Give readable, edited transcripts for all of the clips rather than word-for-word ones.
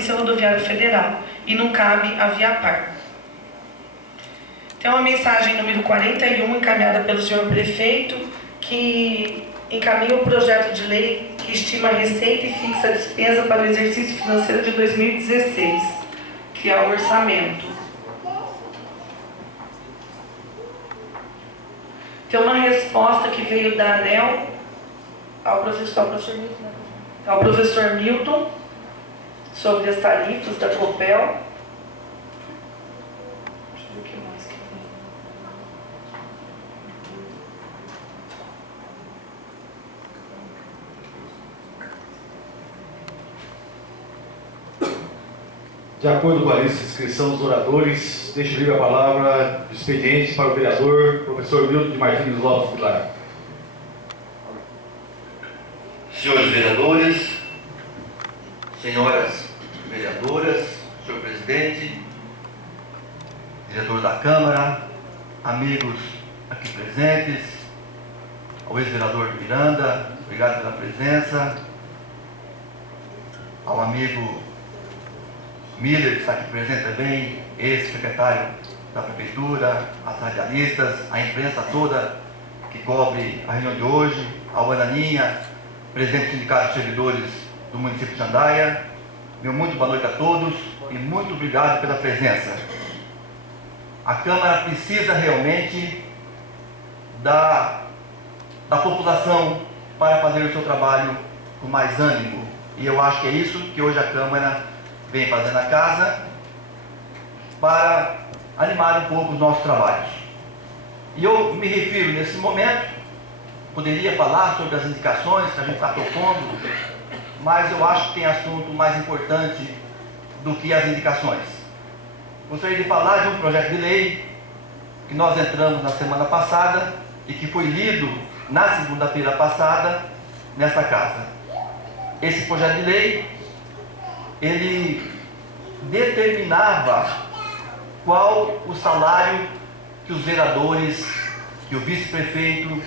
Polícia Rodoviária Federal e não cabe a Viapar. Tem uma mensagem número 41, encaminhada pelo senhor prefeito, que encaminha o projeto de lei que estima a receita e fixa a despesa para o exercício financeiro de 2016, que é o orçamento. Tem uma resposta que veio da ANEEL ao professor Milton sobre as tarifas da Copel. Deixa eu ver o que mais que tem. De acordo com a lista de inscrição dos oradores, deixo livre a palavra do expediente para o vereador professor Milton de Martins Lopes Vilar. Senhores vereadores, senhoras vereadoras, senhor presidente, diretor da Câmara, amigos aqui presentes, ao ex-vereador Miranda, obrigado pela presença, ao amigo Miller, que está aqui presente também, ex-secretário da Prefeitura, as radialistas, a imprensa toda que cobre a reunião de hoje, ao Bananinha, presidente do Sindicato de Servidores do município de Jandaia. Meu muito boa noite a todos e muito obrigado pela presença. A Câmara precisa realmente da população para fazer o seu trabalho com mais ânimo. E eu acho que é isso que hoje a Câmara vem fazer na casa para animar um pouco os nossos trabalhos. E eu me refiro nesse momento, poderia falar sobre as indicações que a gente está propondo, mas eu acho que tem assunto mais importante do que as indicações. Gostaria de falar de um projeto de lei que nós entramos na semana passada e que foi lido na segunda-feira passada nesta casa. Esse projeto de lei, ele determinava qual o salário que os vereadores, que o vice-prefeito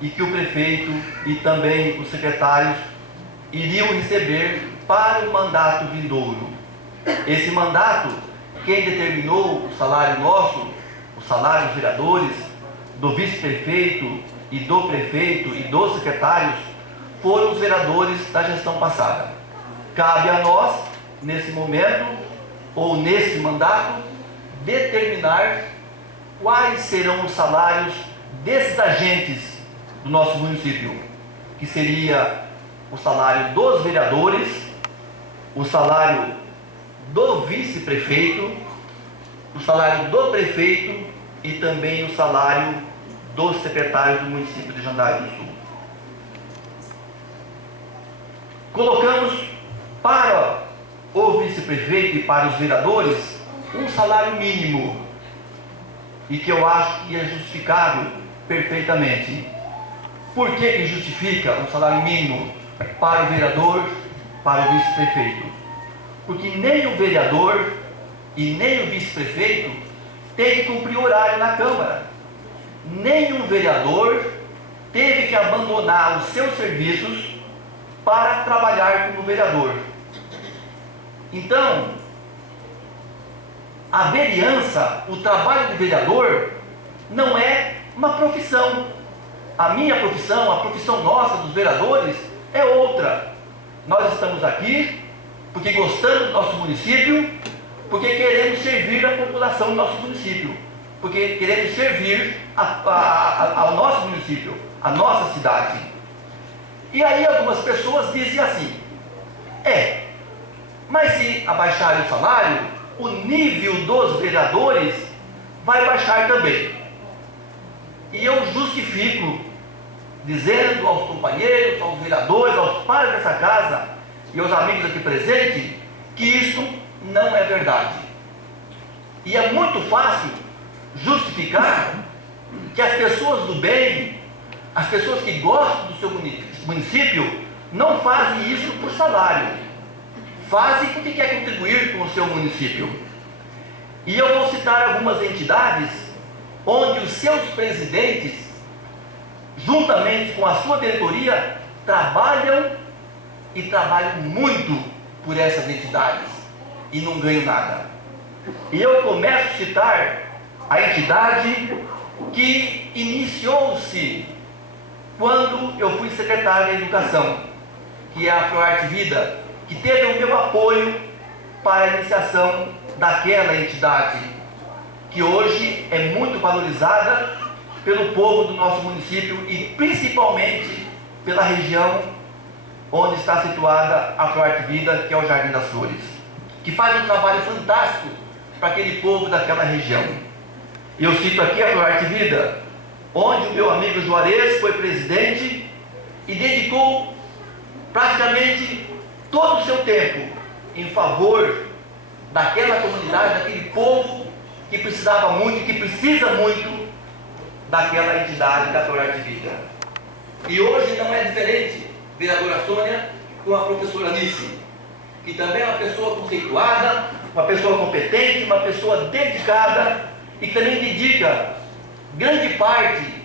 e que o prefeito e também os secretários iriam receber para o mandato vindouro. Esse mandato, quem determinou o salário nosso, o salário dos vereadores, do vice-prefeito e do prefeito e dos secretários, foram os vereadores da gestão passada. Cabe a nós, nesse momento, ou nesse mandato, determinar quais serão os salários desses agentes do nosso município, que seria o salário dos vereadores, o salário do vice-prefeito, o salário do prefeito e também o salário dos secretários do município de Jandaia do Sul. Colocamos para o vice-prefeito e para os vereadores um salário mínimo, e que eu acho que é justificado perfeitamente. Por que justifica um salário mínimo para o vereador, para o vice-prefeito? Porque nem o vereador e nem o vice-prefeito tem que cumprir horário na Câmara. Nenhum vereador teve que abandonar os seus serviços para trabalhar como vereador. Então, a vereança, o trabalho de vereador, não é uma profissão. A minha profissão, a profissão nossa dos vereadores, é outra. Nós estamos aqui porque gostamos do nosso município, porque queremos servir a população do nosso município, porque queremos servir ao nosso município, à nossa cidade. E aí algumas pessoas dizem assim: mas se abaixar o salário, o nível dos vereadores vai baixar também. E eu justifico, dizendo aos companheiros, aos vereadores, aos pais dessa casa e aos amigos aqui presentes, que isso não é verdade. E é muito fácil justificar que as pessoas do bem, as pessoas que gostam do seu município, não fazem isso por salário, fazem porque quer contribuir com o seu município. E eu vou citar algumas entidades onde os seus presidentes, juntamente com a sua diretoria, trabalham e trabalham muito por essas entidades. e não ganho nada. E eu começo a citar a entidade que iniciou-se quando eu fui secretário de Educação, que é a ProArte Vida, que teve o meu apoio para a iniciação daquela entidade, que hoje é muito valorizada pelo povo do nosso município e principalmente pela região onde está situada a ProArte Vida, que é o Jardim das Flores, que faz um trabalho fantástico para aquele povo daquela região. Eu cito aqui a ProArte Vida, onde o meu amigo Juarez foi presidente e dedicou praticamente todo o seu tempo em favor daquela comunidade, daquele povo que precisava muito e que precisa muito daquela entidade da ProArte Vida. E hoje não é diferente, vereadora Sônia, com a professora Anice, que também é uma pessoa conceituada, uma pessoa competente, uma pessoa dedicada e que também dedica grande parte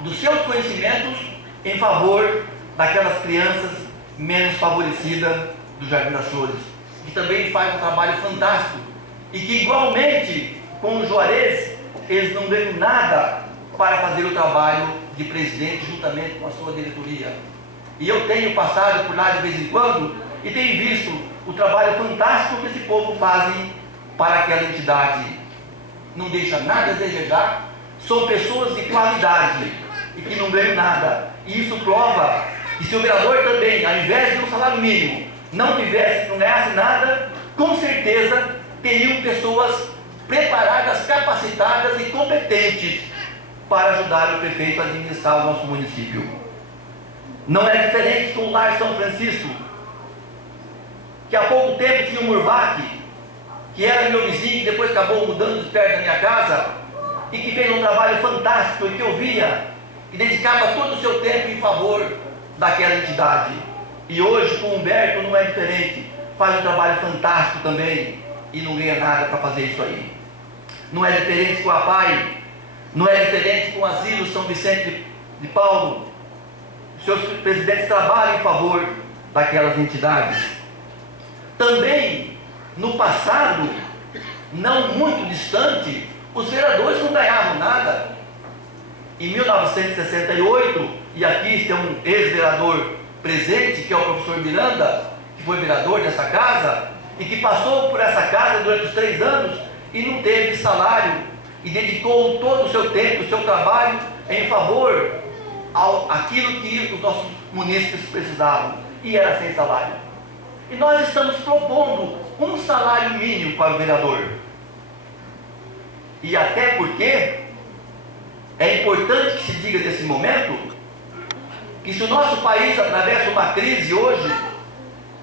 dos seus conhecimentos em favor daquelas crianças menos favorecidas do Jardim das Flores, que também faz um trabalho fantástico e que igualmente com o Juarez eles não ganham nada para fazer o trabalho de presidente juntamente com a sua diretoria. E eu tenho passado por lá de vez em quando e tenho visto o trabalho fantástico que esse povo fazem para aquela entidade. Não deixa nada a desejar, são pessoas de qualidade e que não ganham nada. E isso prova que se o vereador também, ao invés de um salário mínimo, não ganhasse nada, com certeza teriam pessoas preparadas, capacitadas e competentes para ajudar o prefeito a administrar o nosso município. Não é diferente com o Lar São Francisco, que há pouco tempo tinha um Murbach, que era meu vizinho, que depois acabou mudando de perto da minha casa, e que fez um trabalho fantástico, e que eu via, que dedicava todo o seu tempo em favor daquela entidade. E hoje com o Humberto não é diferente, faz um trabalho fantástico também, e não ganha nada para fazer isso aí. Não é diferente com a PAI, não é diferente com o Asilo São Vicente de Paulo. Os seus presidentes trabalham em favor daquelas entidades. Também, no passado, não muito distante, os vereadores não ganhavam nada. Em 1968, e aqui tem um ex-vereador presente, que é o professor Miranda, que foi vereador dessa casa, e que passou por essa casa durante os 3 anos e não teve salário, e dedicou todo o seu tempo, o seu trabalho em favor àquilo que os nossos munícipes precisavam, e era sem salário. E nós estamos propondo um salário mínimo para o vereador. E até porque é importante que se diga nesse momento que se o nosso país atravessa uma crise hoje,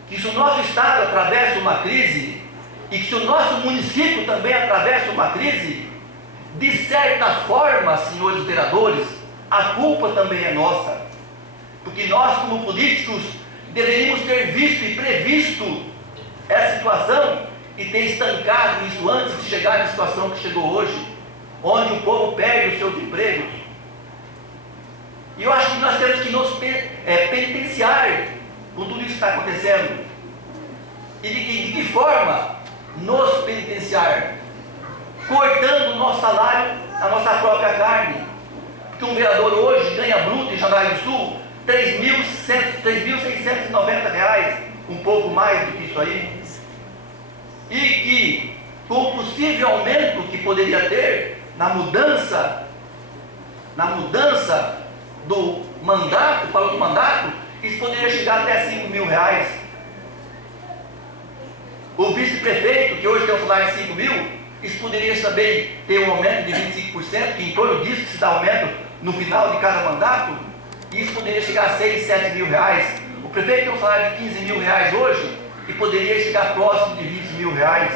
que se o nosso estado atravessa uma crise, e que se o nosso município também atravessa uma crise, de certa forma, senhores vereadores, a culpa também é nossa. Porque nós, como políticos, deveríamos ter visto e previsto essa situação e ter estancado isso antes de chegar na situação que chegou hoje, onde o povo perde os seus empregos. E eu acho que nós temos que nos penitenciar com tudo isso que está acontecendo. E de que forma nos penitenciar? Cortando o nosso salário, a nossa própria carne. Porque um vereador hoje ganha bruto em Jandai do Sul R$ 3.690, um pouco mais do que isso aí. E que, com o possível aumento que poderia ter na mudança do mandato para outro mandato, isso poderia chegar até R$ 5.000. O vice-prefeito, que hoje tem um salário de 5 mil, isso poderia também ter um aumento de 25%, que em torno disso se dá aumento no final de cada mandato, e isso poderia chegar a 6, 7 mil reais. O prefeito tem um salário de 15 mil reais hoje, e poderia chegar próximo de 20 mil reais.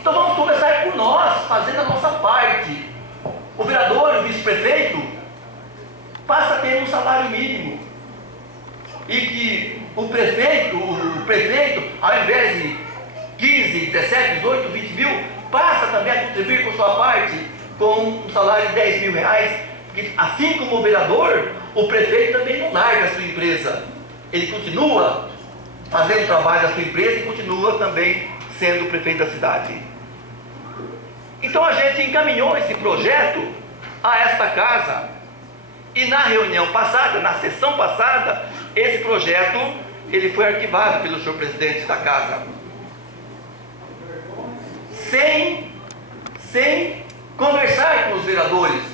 Então vamos começar por nós, fazendo a nossa parte. O vereador, o vice-prefeito, passa a ter um salário mínimo. E que o prefeito, ao invés de 15, 17, 18, 20 mil, passa também a contribuir com sua parte com um salário de 10 mil reais, porque assim como o vereador, o prefeito também não larga a sua empresa. Ele continua fazendo o trabalho da sua empresa e continua também sendo prefeito da cidade. Então a gente encaminhou esse projeto a esta casa, e na reunião passada, na sessão passada, esse projeto ele foi arquivado pelo senhor presidente da casa, sem conversar com os vereadores.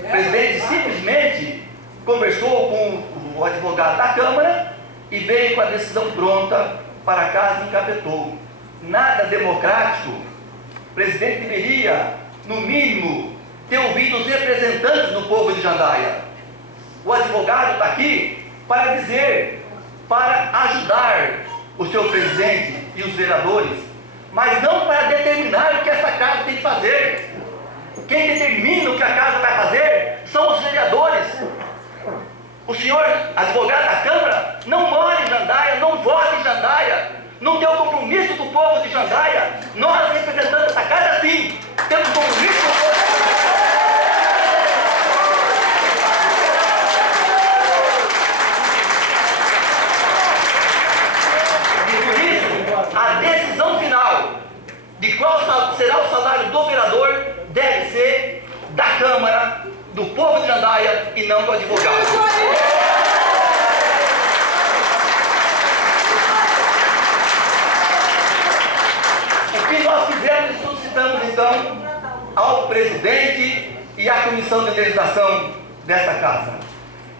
O presidente simplesmente conversou com o advogado da Câmara e veio com a decisão pronta para a casa e encapetou. Nada democrático. O presidente deveria, no mínimo, ter ouvido os representantes do povo de Jandaia. O advogado está aqui para dizer, para ajudar o seu presidente e os vereadores, mas não para determinar o que essa casa tem que fazer. Quem determina o que a casa vai fazer são os vereadores. O senhor advogado da Câmara não mora em Jandaia, não vota em Jandaia, não tem o compromisso do povo de Jandaia. Nós, representando essa casa, sim, temos compromisso com o povo. E por isso, a decisão final de qual será o salário do vereador deve ser da Câmara, do povo de Jandaia e não do advogado. O que nós fizemos e solicitamos então ao presidente e à comissão de organização desta casa,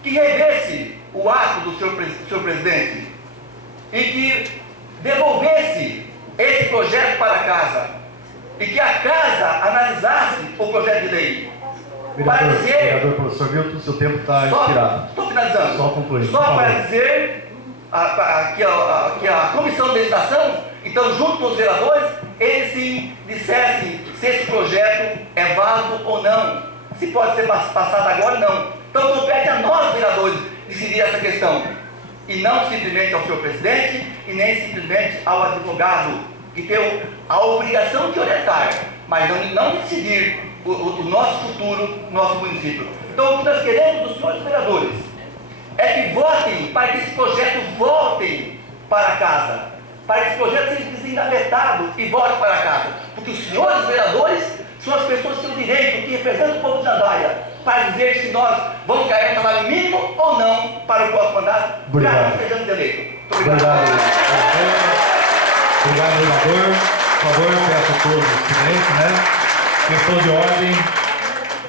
que revesse o ato do senhor presidente e que devolvesse esse projeto para a casa e que a casa analisasse o projeto de lei. Vereador professor Milton, seu tempo está expirado. Estou finalizando. Só concluindo. Só para dizer que a comissão de legislação, então, junto com os vereadores, eles sim dissessem se esse projeto é válido ou não, se pode ser passado agora ou não. Então, compete a nós, vereadores, decidir essa questão, e não simplesmente ao senhor presidente e nem simplesmente ao advogado, que tem a obrigação de orientar, mas não decidir o nosso futuro, nosso município. Então, o que nós queremos dos senhores vereadores é que votem para que esse projeto volte para casa, para que esse projeto seja desengavetado e volte para casa, porque os senhores vereadores são as pessoas que têm o direito, que representam o povo de Jandaia, para dizer se nós vamos ganhar salário mínimo ou não para o próximo mandato, caso sejamos eleitos. Obrigado, vereador. Por favor, peço a todos o silêncio, né? Questão de ordem.